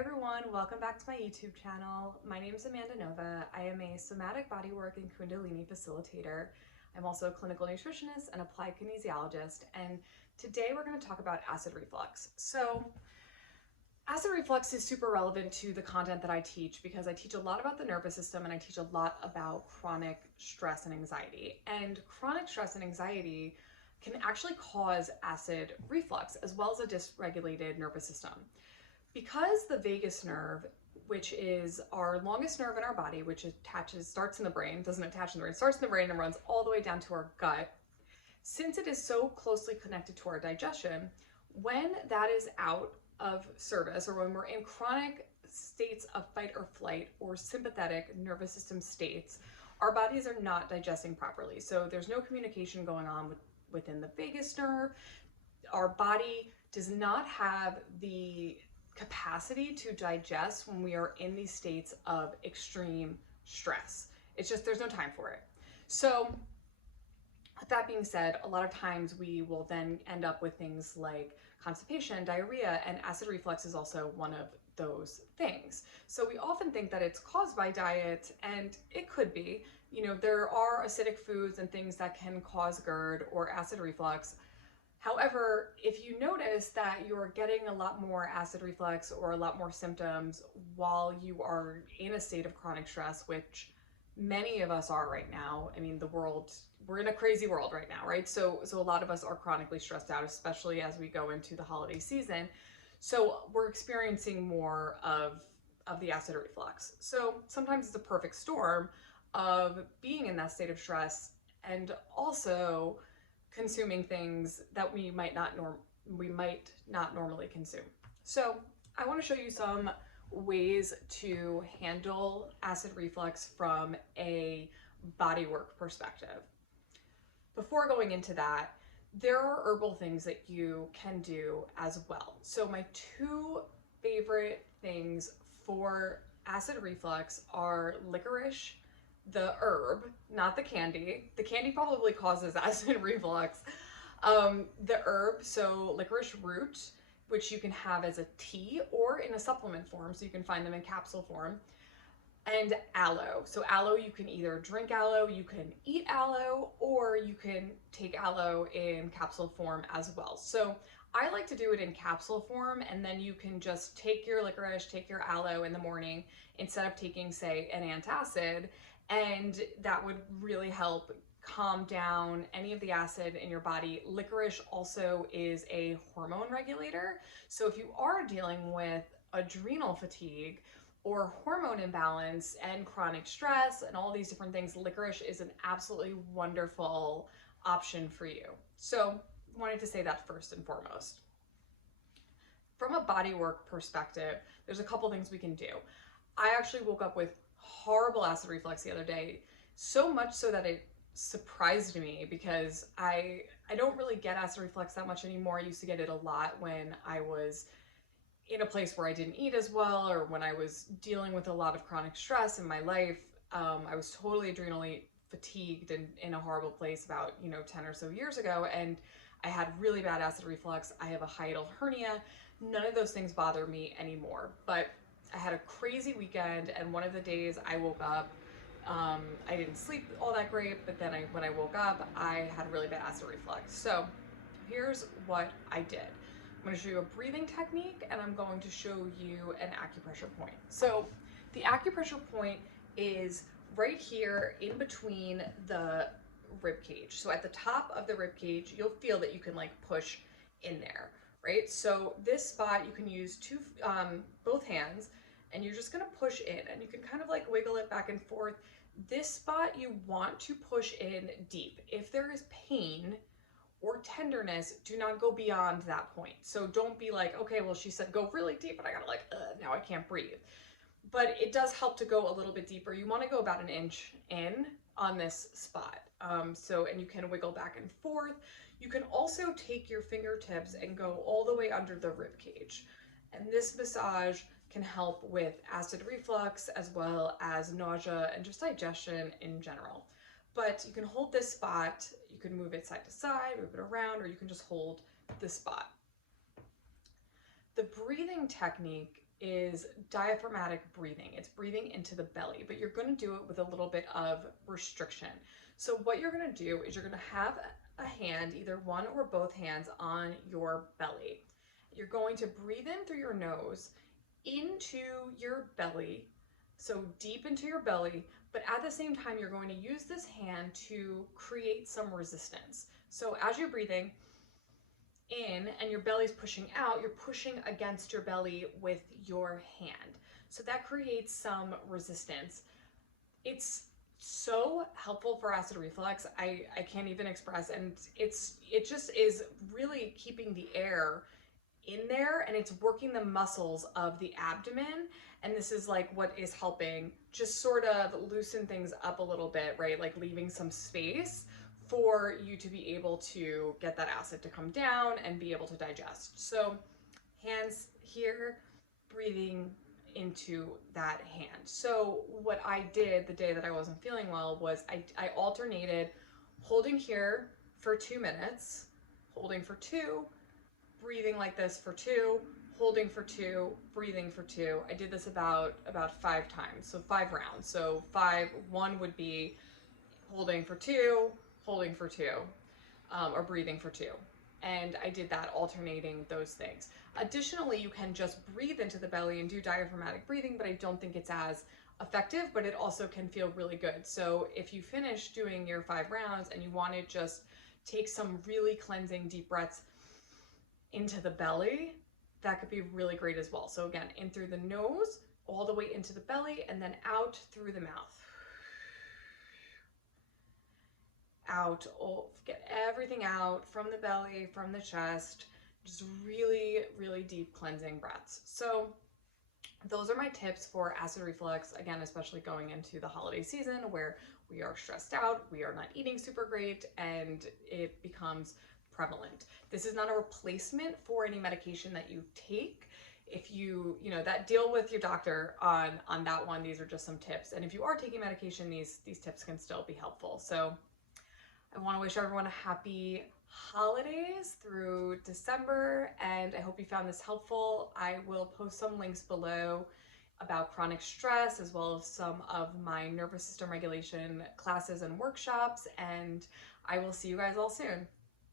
everyone, welcome back to my YouTube channel. My name is Amanda Nova. I am a somatic bodywork and Kundalini facilitator. I'm also a clinical nutritionist and applied kinesiologist, and today we're going to talk about acid reflux. So acid reflux is super relevant to the content that I teach because I teach a lot about the nervous system and I teach a lot about chronic stress and anxiety. And chronic stress and anxiety can actually cause acid reflux as well as a dysregulated nervous system. Because the vagus nerve, which is our longest nerve in our body, which starts in the brain, doesn't attach in the brain, starts in the brain and runs all the way down to our gut, since it is so closely connected to our digestion, when that is out of service or when we're in chronic states of fight or flight or sympathetic nervous system states, our bodies are not digesting properly. So there's no communication going on within the vagus nerve. Our body does not have the capacity to digest when we are in these states of extreme stress. It's just, there's no time for it. So with that being said, a lot of times we will then end up with things like constipation, diarrhea, and acid reflux is also one of those things. So we often think that it's caused by diet, and it could be. You know, there are acidic foods and things that can cause GERD or acid reflux. However, if you notice that you're getting a lot more acid reflux or a lot more symptoms while you are in a state of chronic stress, which many of us are right now. I mean, we're in a crazy world right now, right? So a lot of us are chronically stressed out, especially as we go into the holiday season. So we're experiencing more of the acid reflux. So sometimes it's a perfect storm of being in that state of stress and also consuming things that we might not normally consume. So I want to show you some ways to handle acid reflux from a bodywork perspective. Before going into that, there are herbal things that you can do as well. So my two favorite things for acid reflux are licorice, the herb, not the candy. The candy probably causes acid reflux. The herb, so licorice root, which you can have as a tea or in a supplement form, so you can find them in capsule form, and aloe. So aloe, you can either drink aloe, you can eat aloe, or you can take aloe in capsule form as well. So I like to do it in capsule form, and then you can just take your licorice, take your aloe in the morning instead of taking, say, an antacid, and that would really help calm down any of the acid in your body. Licorice also is a hormone regulator. So if you are dealing with adrenal fatigue or hormone imbalance and chronic stress and all these different things, licorice is an absolutely wonderful option for you. So I wanted to say that first and foremost. From a bodywork perspective, there's a couple things we can do. I actually woke up with horrible acid reflux the other day, so much so that it surprised me because I don't really get acid reflux that much anymore. I used to get it a lot when I was in a place where I didn't eat as well, or when I was dealing with a lot of chronic stress in my life. I was totally adrenally fatigued and in a horrible place about 10 or so years ago, and I had really bad acid reflux. I have a hiatal hernia. None of those things bother me anymore, but I had a crazy weekend, and one of the days I woke up, I didn't sleep all that great, but then when I woke up, I had really bad acid reflux. So here's what I did. I'm going to show you a breathing technique, and I'm going to show you an acupressure point. So the acupressure point is right here in between the rib cage. So at the top of the rib cage, you'll feel that you can like push in there, right? So this spot you can use both hands, and you're just gonna push in, and you can kind of like wiggle it back and forth. This spot you want to push in deep. If there is pain or tenderness, do not go beyond that point. So don't be like, okay, well, she said go really deep, and I gotta like, now I can't breathe. But it does help to go a little bit deeper. You wanna go about 1 inch in on this spot. And you can wiggle back and forth. You can also take your fingertips and go all the way under the rib cage. And this massage can help with acid reflux as well as nausea and just digestion in general. But you can hold this spot, you can move it side to side, move it around, or you can just hold this spot. The breathing technique is diaphragmatic breathing. It's breathing into the belly, but you're going to do it with a little bit of restriction. So what you're going to do is you're going to have a hand, either one or both hands, on your belly. You're going to breathe in through your nose into your belly, so deep into your belly, but at the same time, you're going to use this hand to create some resistance. So as you're breathing in and your belly's pushing out, you're pushing against your belly with your hand. So that creates some resistance. It's so helpful for acid reflux. I can't even express, and it just is really keeping the air in there, and it's working the muscles of the abdomen, and this is like what is helping just sort of loosen things up a little bit, right? Like leaving some space for you to be able to get that acid to come down and be able to digest. So hands here, breathing into that hand. So what I did the day that I wasn't feeling well was I alternated holding here for 2 minutes, holding for 2, breathing like this for 2, holding for 2, breathing for 2. I did this about 5 times, so 5 rounds. So 1 would be holding for 2, holding for 2, or breathing for 2. And I did that, alternating those things. Additionally, you can just breathe into the belly and do diaphragmatic breathing, but I don't think it's as effective, but it also can feel really good. So if you finish doing your 5 rounds and you want to just take some really cleansing deep breaths into the belly, that could be really great as well. So again, in through the nose, all the way into the belly, and then out through the mouth. Out, get everything out from the belly, from the chest, just really, really deep cleansing breaths. So those are my tips for acid reflux, again, especially going into the holiday season where we are stressed out, we are not eating super great, and it becomes prevalent. This is not a replacement for any medication that you take. If you that, deal with your doctor on that one. These are just some tips. And if you are taking medication, these tips can still be helpful. So I want to wish everyone a happy holidays through December, and I hope you found this helpful. I will post some links below about chronic stress, as well as some of my nervous system regulation classes and workshops, and I will see you guys all soon.